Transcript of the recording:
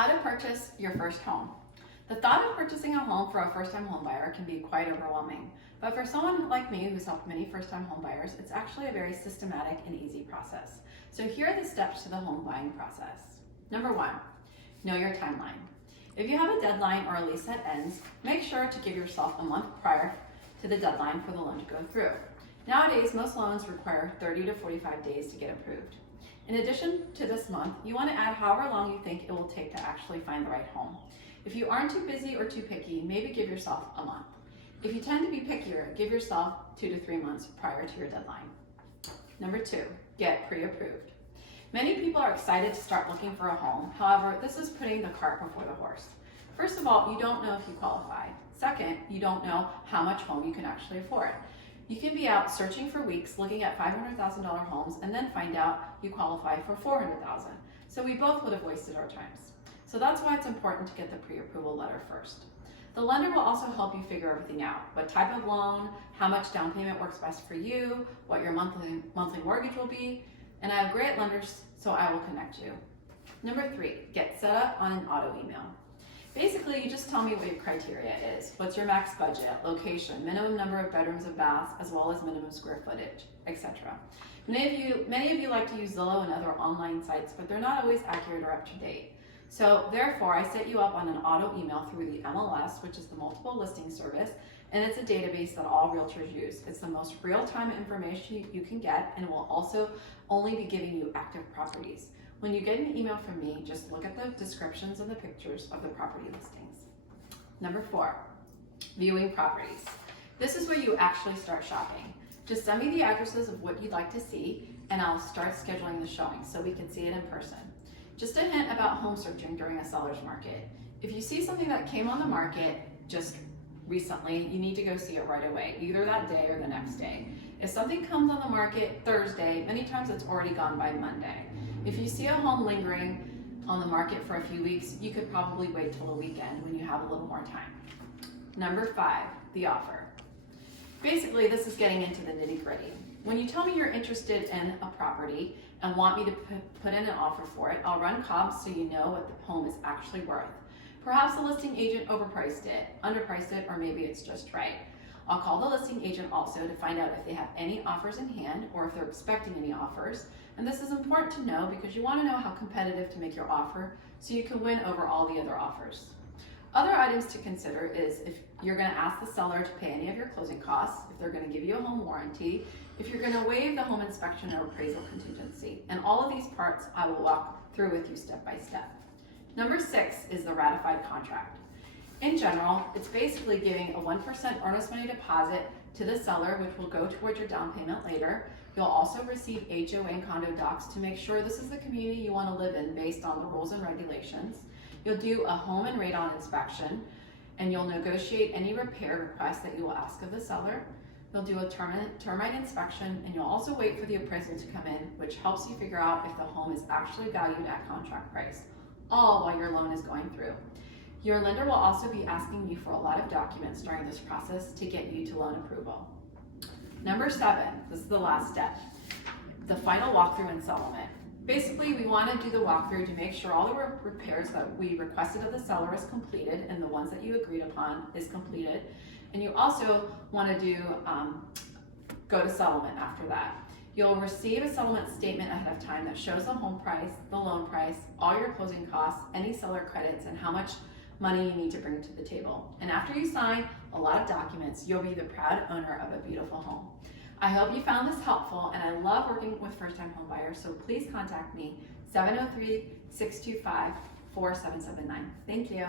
How to purchase your first home. The thought of purchasing a home for a first-time home buyer can be quite overwhelming, but for someone like me who's helped many first-time home buyers, it's actually a very systematic and easy process. So here are the steps to the home buying process. Number 1, know your timeline. If you have a deadline or a lease that ends, make sure to give yourself a month prior to the deadline for the loan to go through. Nowadays, most loans require 30 to 45 days to get approved. In addition to this month, you want to add however long you think it will take to actually find the right home. If you aren't too busy or too picky, maybe give yourself a month. If you tend to be pickier, give yourself 2 to 3 months prior to your deadline. Number 2, get pre-approved. Many people are excited to start looking for a home. However, this is putting the cart before the horse. First of all, you don't know if you qualify. Second, you don't know how much home you can actually afford. You can be out searching for weeks looking at $500,000 homes and then find out you qualify for $400,000. So we both would have wasted our times. So that's why it's important to get the pre-approval letter first. The lender will also help you figure everything out. What type of loan, how much down payment works best for you, what your monthly mortgage will be, and I have great lenders, so I will connect you. Number 3, get set up on an auto email. Basically, you just tell me what your criteria is. What's your max budget, location, minimum number of bedrooms and baths, as well as minimum square footage, etc. Many of you like to use Zillow and other online sites, but they're not always accurate or up to date. So therefore, I set you up on an auto email through the MLS, which is the multiple listing service, and it's a database that all realtors use. It's the most real-time information you can get, and it will also only be giving you active properties. When you get an email from me, just look at the descriptions and the pictures of the property listings. Number 4, viewing properties. This is where you actually start shopping. Just send me the addresses of what you'd like to see, and I'll start scheduling the showing so we can see it in person. Just a hint about home searching during a seller's market. If you see something that came on the market just recently, you need to go see it right away, either that day or the next day. If something comes on the market Thursday, many times it's already gone by Monday. If you see a home lingering on the market for a few weeks, you could probably wait till the weekend when you have a little more time. Number 5, the offer. Basically, this is getting into the nitty-gritty. When you tell me you're interested in a property and want me to put in an offer for it, I'll run comps so you know what the home is actually worth. Perhaps the listing agent overpriced it, underpriced it, or maybe it's just right. I'll call the listing agent also to find out if they have any offers in hand or if they're expecting any offers. And this is important to know because you want to know how competitive to make your offer so you can win over all the other offers. Other items to consider is if you're going to ask the seller to pay any of your closing costs, if they're going to give you a home warranty, if you're going to waive the home inspection or appraisal contingency. And all of these parts I will walk through with you step by step. Number 6 is the ratified contract. In general, it's basically giving a 1% earnest money deposit to the seller, which will go towards your down payment later. You'll also receive HOA and condo docs to make sure this is the community you want to live in based on the rules and regulations. You'll do a home and radon inspection, and you'll negotiate any repair requests that you will ask of the seller. You'll do a termite inspection, and you'll also wait for the appraisal to come in, which helps you figure out if the home is actually valued at contract price, all while your loan is going through. Your lender will also be asking you for a lot of documents during this process to get you to loan approval. Number 7, this is the last step, the final walkthrough and settlement. Basically, we want to do the walkthrough to make sure all the repairs that we requested of the seller is completed and the ones that you agreed upon is completed. And you also want to go to settlement after that. You'll receive a settlement statement ahead of time that shows the home price, the loan price, all your closing costs, any seller credits, and how much money you need to bring to the table. And after you sign a lot of documents, you'll be the proud owner of a beautiful home. I hope you found this helpful, and I love working with first-time home buyers, so please contact me, 703-625-4779. Thank you.